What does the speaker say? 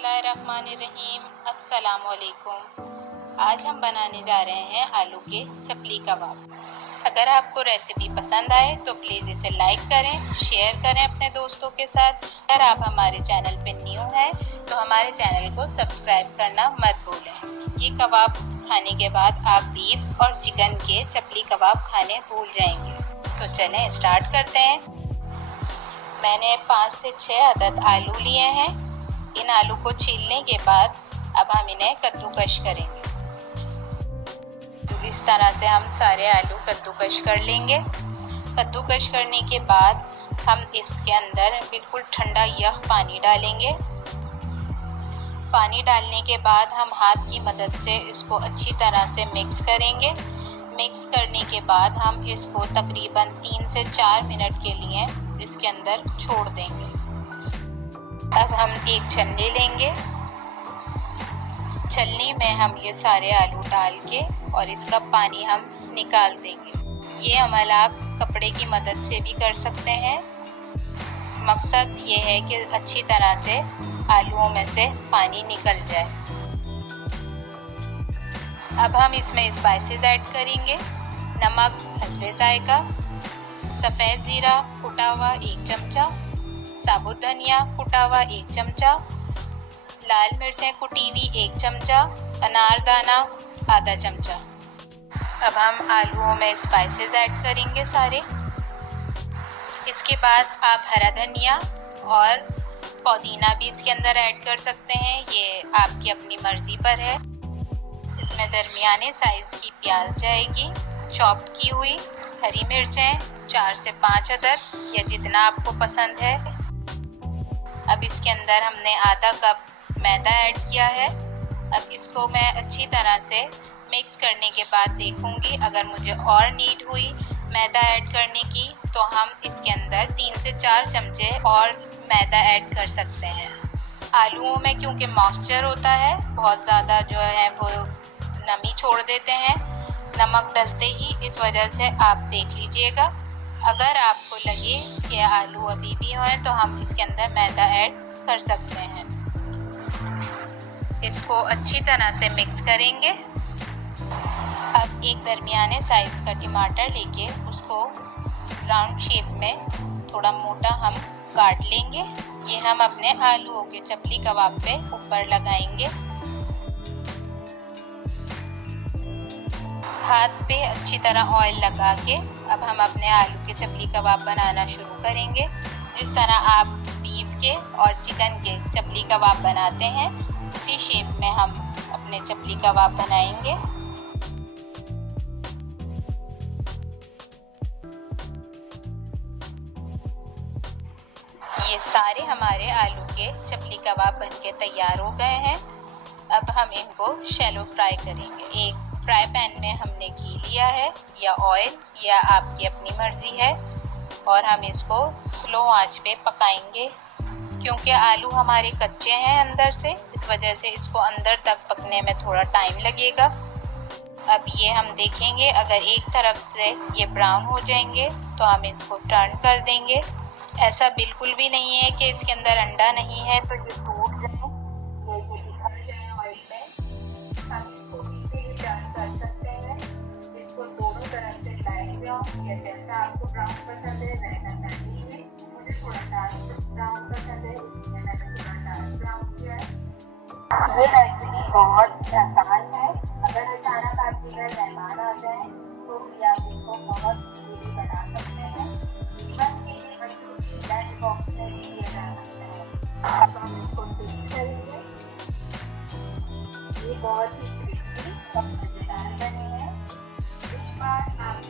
बिस्मिल्लाहिर्रहमानिर्रहीम। अस्सलाम वालेकुम। आज हम बनाने जा रहे हैं आलू के चपली कबाब। अगर आपको रेसिपी पसंद आए तो प्लीज़ इसे लाइक करें, शेयर करें अपने दोस्तों के साथ। अगर आप हमारे चैनल पे न्यू हैं तो हमारे चैनल को सब्सक्राइब करना मत भूलें। ये कबाब खाने के बाद आप बीफ और चिकन के चपली कबाब खाने भूल जाएंगे। तो चलें स्टार्ट करते हैं। मैंने 5 से 6 अदद आलू लिए हैं। इन आलू को छीलने के बाद अब हम इन्हें कद्दूकश करेंगे। तो इस तरह से हम सारे आलू कद्दूकश कर लेंगे। कद्दूकश करने के बाद हम इसके अंदर बिल्कुल ठंडा यख पानी डालेंगे। पानी डालने के बाद हम हाथ की मदद से इसको अच्छी तरह से मिक्स करेंगे। मिक्स करने के बाद हम इसको तकरीबन 3 से 4 मिनट के लिए इसके अंदर छोड़ देंगे। अब हम एक छन्नी लेंगे। छलनी में हम ये सारे आलू डाल के और इसका पानी हम निकाल देंगे। ये अमल आप कपड़े की मदद से भी कर सकते हैं। मकसद ये है कि अच्छी तरह से आलूओं में से पानी निकल जाए। अब हम इसमें स्पाइसेस ऐड करेंगे। नमक हस्बे जायका, सफ़ेद ज़ीरा कुटा हुआ 1 चमचा, साबुत धनिया कुटा हुआ 1 चमचा, लाल मिर्चें कुटी हुई 1 चमचा, अनारदाना आधा चमचा। अब हम आलूओं में स्पाइसेस ऐड करेंगे सारे। इसके बाद आप हरा धनिया और पुदीना भी इसके अंदर ऐड कर सकते हैं, ये आपकी अपनी मर्ज़ी पर है। इसमें दरमियाने साइज़ की प्याज जाएगी, चॉप्ड की हुई हरी मिर्चें 4 से 5 अदद या जितना आपको पसंद है। अब इसके अंदर हमने आधा कप मैदा ऐड किया है। अब इसको मैं अच्छी तरह से मिक्स करने के बाद देखूंगी, अगर मुझे और नीड हुई मैदा ऐड करने की तो हम इसके अंदर 3 से 4 चमचे और मैदा ऐड कर सकते हैं। आलूओं में क्योंकि मॉइस्चर होता है, बहुत ज़्यादा जो है वो नमी छोड़ देते हैं नमक डलते ही, इस वजह से आप देख लीजिएगा। अगर आपको लगे कि आलू अभी भी हैं तो हम इसके अंदर मैदा ऐड कर सकते हैं। इसको अच्छी तरह से मिक्स करेंगे। अब एक दरमियाने साइज़ का टमाटर लेके उसको राउंड शेप में थोड़ा मोटा हम काट लेंगे। ये हम अपने आलूओं के चपली कबाब पे ऊपर लगाएंगे। हाथ पे अच्छी तरह ऑयल लगा के अब हम अपने आलू के चपली कबाब बनाना शुरू करेंगे। जिस तरह आप बीफ के और चिकन के चपली कबाब बनाते हैं उसी शेप में हम अपने चपली कबाब बनाएंगे। ये सारे हमारे आलू के चपली कबाब बनके तैयार हो गए हैं। अब हम इनको शैलो फ्राई करेंगे। एक फ्राई पैन में हमने घी लिया है या ऑयल, या आपकी अपनी मर्ज़ी है, और हम इसको स्लो आंच पे पकाएंगे। क्योंकि आलू हमारे कच्चे हैं अंदर से, इस वजह से इसको अंदर तक पकने में थोड़ा टाइम लगेगा। अब ये हम देखेंगे, अगर एक तरफ से ये ब्राउन हो जाएंगे तो हम इसको टर्न कर देंगे। ऐसा बिल्कुल भी नहीं है कि इसके अंदर अंडा नहीं है तो ये टूट जाए या ये बिखर जाए ऑयल में। हम इसको इजीली टर्न कर सकते हैं। इसको दोनों तरफ से लाइट ब्राउन या जैसा आपको ब्राउन पसंद है वैसा कर लीजिए। मुझे थोड़ा डार्क ब्राउन पसंद है, इसलिए मैंने थोड़ा डार्क ब्राउन किया है। ये रेसिपी बहुत आसान है। अगर अचानक आपके घर मेहमान आ जाए तो भी आप इसको बहुत इजीली बना सकते हैं। इवन के बच्चों की लंच बॉक्स में भी दिया जा सकता है। अब हम इसको टेस्ट करेंगे। ये बहुत ही क्रिस्पी और मज़ेदार बने हैं। इस बार आप